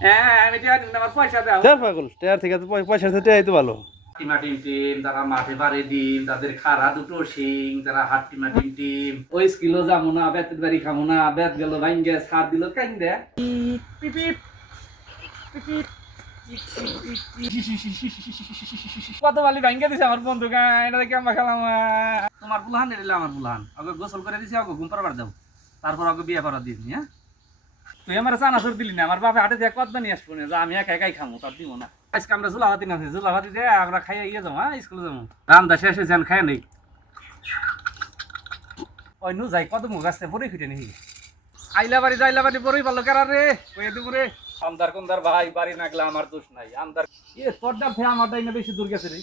হ্যাঁ আমি টিয়া দিন আমার পয়সা দাও দেখ পাগল টেয়ার থেকে তো পয়সা টেয়াই তো ভালো। হাট্টিমা টিম টিম তারা মাঠে পারে ডিম তাদের খাড়া দুটো শিং তারা হাট্টিমা টিম টিম ওই স্কিলও যাবো না বেতের বাড়ি খাবো না বেত গেল ভাঙ্গে সার দিল কাইন দে পিপিপ পিপিপ কত বালি ভাঙ্গে দিছে আমার বন্ধু এটা দেখে আমরা খেলাম তোমার বুলহান দিলে আমার বুলহান আগে গোসল করে দিছি আগে ঘুম পাড়াবার যাও তারপর আগে বিয়ে করা দিস হ্যাঁ তুই আমার চানাচুর দিলি না আমার বাপে হাটে দিয়ে কত নিয়ে আসবো না আমি একা একাই খামো তার দিব না আজকে আমরা জুলাভাতি না জুলাভাতি দিয়ে আমরা খাইয়া ইয়ে যাবো হ্যাঁ স্কুলে যাবো রামদা শেষ হয়েছে খাই নেই ওই নু যাই কত মুখ আসতে পরে ফিটে নেই যাইলা বাড়ি পরেই ভালো কারা রে কয়ে দেবো রে আমদার কোনদার ভাই বাড়ি নাগলা আমার দোষ নাই আমদার তোর ডাব ফে আমার ডাই না বেশি দূর গেছে রে